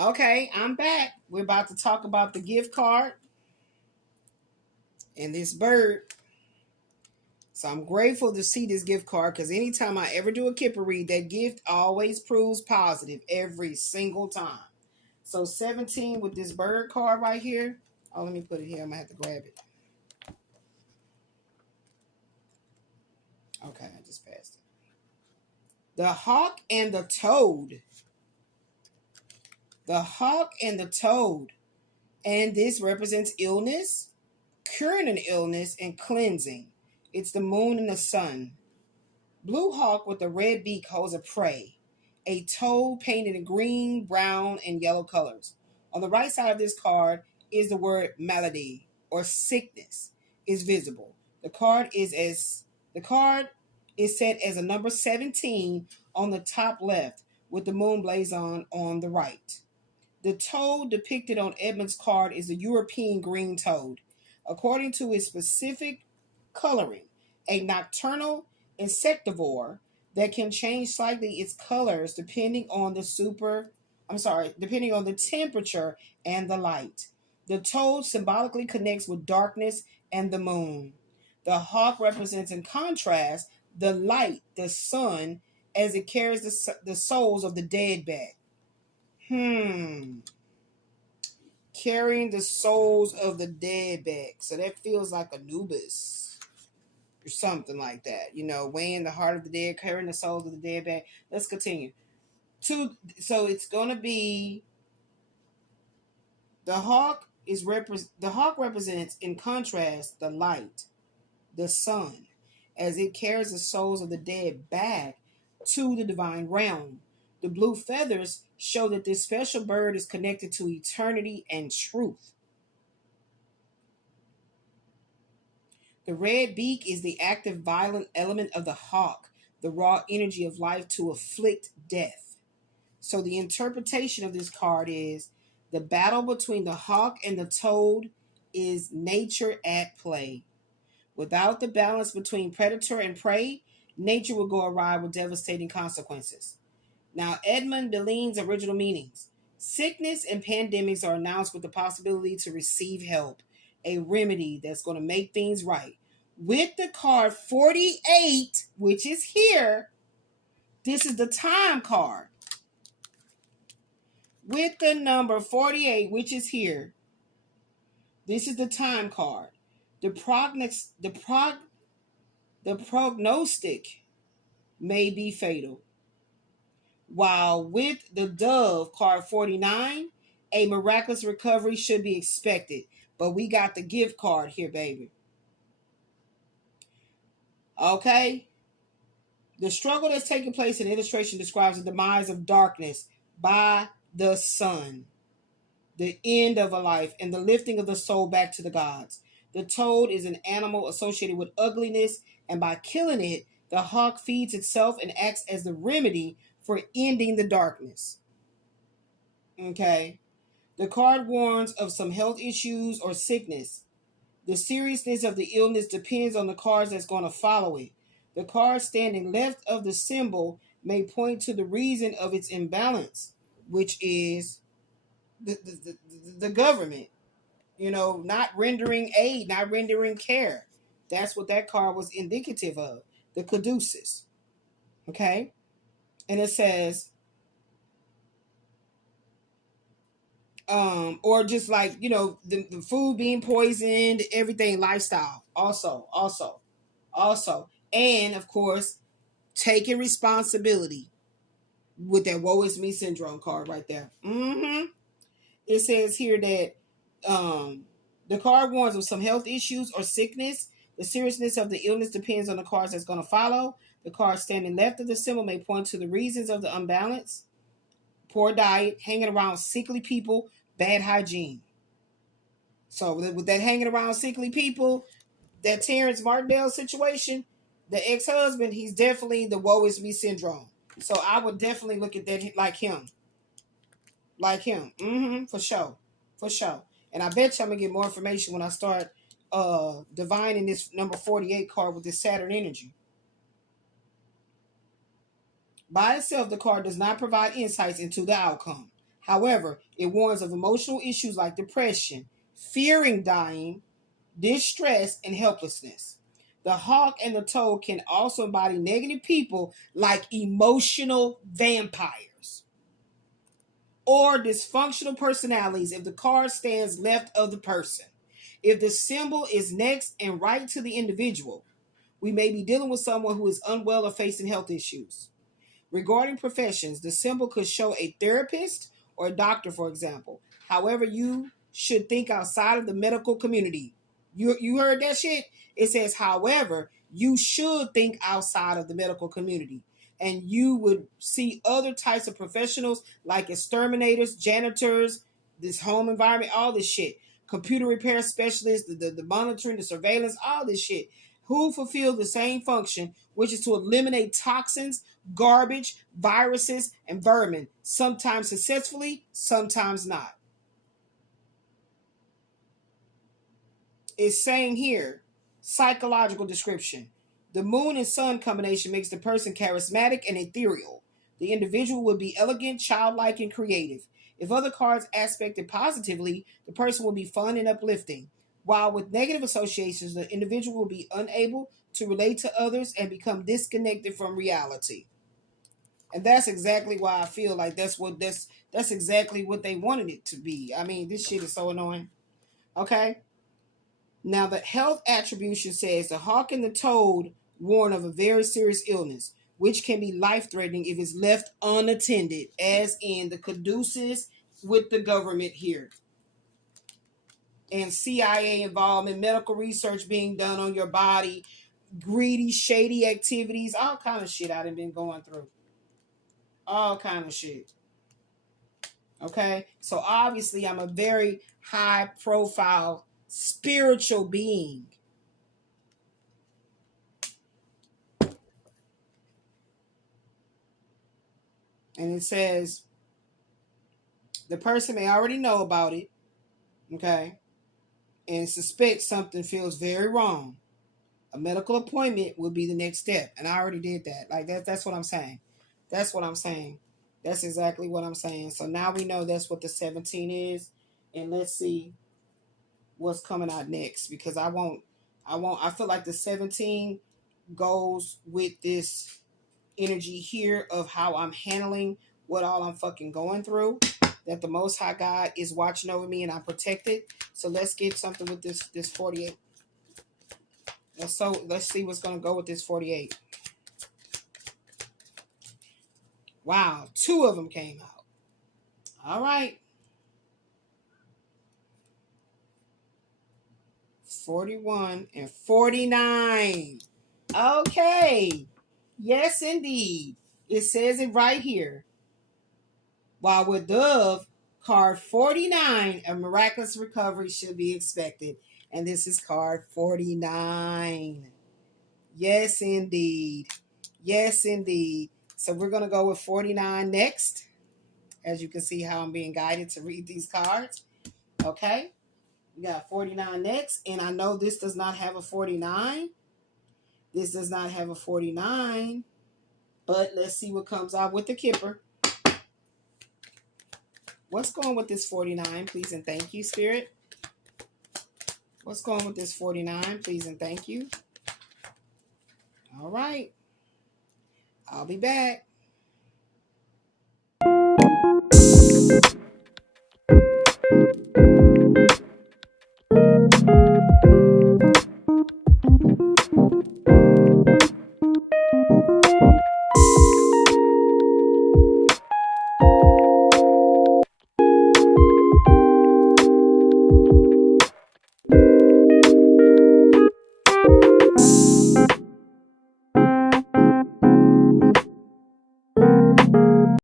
Okay, I'm back. We're about to talk about the gift card and this bird. So I'm grateful to see this gift card because anytime I ever do a Kipper read, that gift always proves positive every single time. So 17 with this bird card right here. Oh, let me put it here. I'm going to have to grab it. Okay, I just passed it. The hawk and the toad. The hawk and the toad. And this represents illness, curing an illness, and cleansing. It's the moon and the sun. Blue hawk with a red beak holds a prey. A toad painted in green, brown, and yellow colors. On the right side of this card is the word malady or sickness is visible. The card is set as a number 17 on the top left with the moon blazon on the right. The toad depicted on Edmund's card is the European green toad. According to its specific coloring, a nocturnal insectivore that can change slightly its colors depending on depending on the temperature and the light. The toad symbolically connects with darkness and the moon. The hawk represents, in contrast, the light, the sun, as it carries the souls of the dead back. Carrying the souls of the dead back. So that feels like Anubis or something like that. Weighing the heart of the dead, carrying the souls of the dead back. Let's continue. So it's going to be the hawk represents, in contrast, the light, the sun, as it carries the souls of the dead back to the divine realm. The blue feathers show that this special bird is connected to eternity and truth. The red beak is the active, violent element of the hawk, the raw energy of life to afflict death. So the interpretation of this card is the battle between the hawk and the toad is nature at play. Without the balance between predator and prey, nature will go awry with devastating consequences. Now, Edmund Belline's original meanings. Sickness and pandemics are announced with the possibility to receive help, a remedy that's going to make things right. With the card 48, which is here, this is the time card. With the number 48, which is here, this is the time card. The prognostic may be fatal. While with the dove, card 49, a miraculous recovery should be expected. But we got the gift card here, baby. Okay? The struggle that's taking place in the illustration describes the demise of darkness by the sun, the end of a life, and the lifting of the soul back to the gods. The toad is an animal associated with ugliness, and by killing it, the hawk feeds itself and acts as the remedy for ending the darkness. Okay? The card warns of some health issues or sickness. The seriousness of the illness depends on the cards that's going to follow it. The card standing left of the symbol may point to the reason of its imbalance, which is the government, not rendering aid, not rendering care. That's what that card was indicative of, the caduceus. Okay? And it says, or just like, the food being poisoned, everything, lifestyle. Also. And of course, taking responsibility with that woe is me syndrome card right there. It says here that the card warns of some health issues or sickness. The seriousness of the illness depends on the cards that's going to follow. The card standing left of the symbol may point to the reasons of the unbalance: poor diet, hanging around sickly people, bad hygiene. So with that hanging around sickly people, that Terrence Martindale situation, the ex-husband, he's definitely the woe is me syndrome. So I would definitely look at that like him. For sure. And I bet you I'm going to get more information when I start divining this number 48 card with this Saturn energy. By itself, the card does not provide insights into the outcome. However, it warns of emotional issues like depression, fearing dying, distress, and helplessness. The hawk and the toad can also embody negative people like emotional vampires or dysfunctional personalities if the card stands left of the person. If the symbol is next and right to the individual, we may be dealing with someone who is unwell or facing health issues. Regarding professions, the symbol could show a therapist or a doctor, for example. However, you should think outside of the medical community. You heard that shit? It says, however, you should think outside of the medical community. And you would see other types of professionals like exterminators, janitors, this home environment, all this shit. Computer repair specialists, the monitoring, the surveillance, all this shit. Who fulfill the same function, which is to eliminate toxins, garbage, viruses, and vermin, sometimes successfully, sometimes not. It's saying here, psychological description. The moon and sun combination makes the person charismatic and ethereal. The individual will be elegant, childlike, and creative. If other cards aspected positively, the person will be fun and uplifting. While with negative associations, the individual will be unable to relate to others and become disconnected from reality. And that's exactly why I feel like that's exactly what they wanted it to be. I mean, this shit is so annoying. Okay? Now, the health attribution says the hawk and the toad warn of a very serious illness, which can be life-threatening if it's left unattended, as in the caduceus with the government here. And CIA involvement, medical research being done on your body, greedy, shady activities, all kind of shit I done been going through. All kind of shit. Okay? So obviously I'm a very high-profile spiritual being. And it says the person may already know about it, okay, and suspect something feels very wrong. A medical appointment would be the next step. And I already did that. Like that's what I'm saying. That's what I'm saying. That's exactly what I'm saying. So now we know that's what the 17 is. And let's see what's coming out next. Because I feel like the 17 goes with this energy here of how I'm handling what all I'm fucking going through. That the Most High God is watching over me and I'm protected. So let's get something with this 48. Let's see what's gonna go with this 48. Wow, 2 of them came out. All right. 41 and 49. Okay. Yes, indeed. It says it right here. While with Dove, card 49, a miraculous recovery should be expected. And this is card 49. Yes, indeed. Yes, indeed. So we're going to go with 49 next. As you can see how I'm being guided to read these cards. Okay. We got 49 next. And I know this does not have a 49. This does not have a 49. But let's see what comes out with the Kipper. What's going with this 49? Please and thank you, Spirit. What's going with this 49? Please and thank you. All right. I'll be back.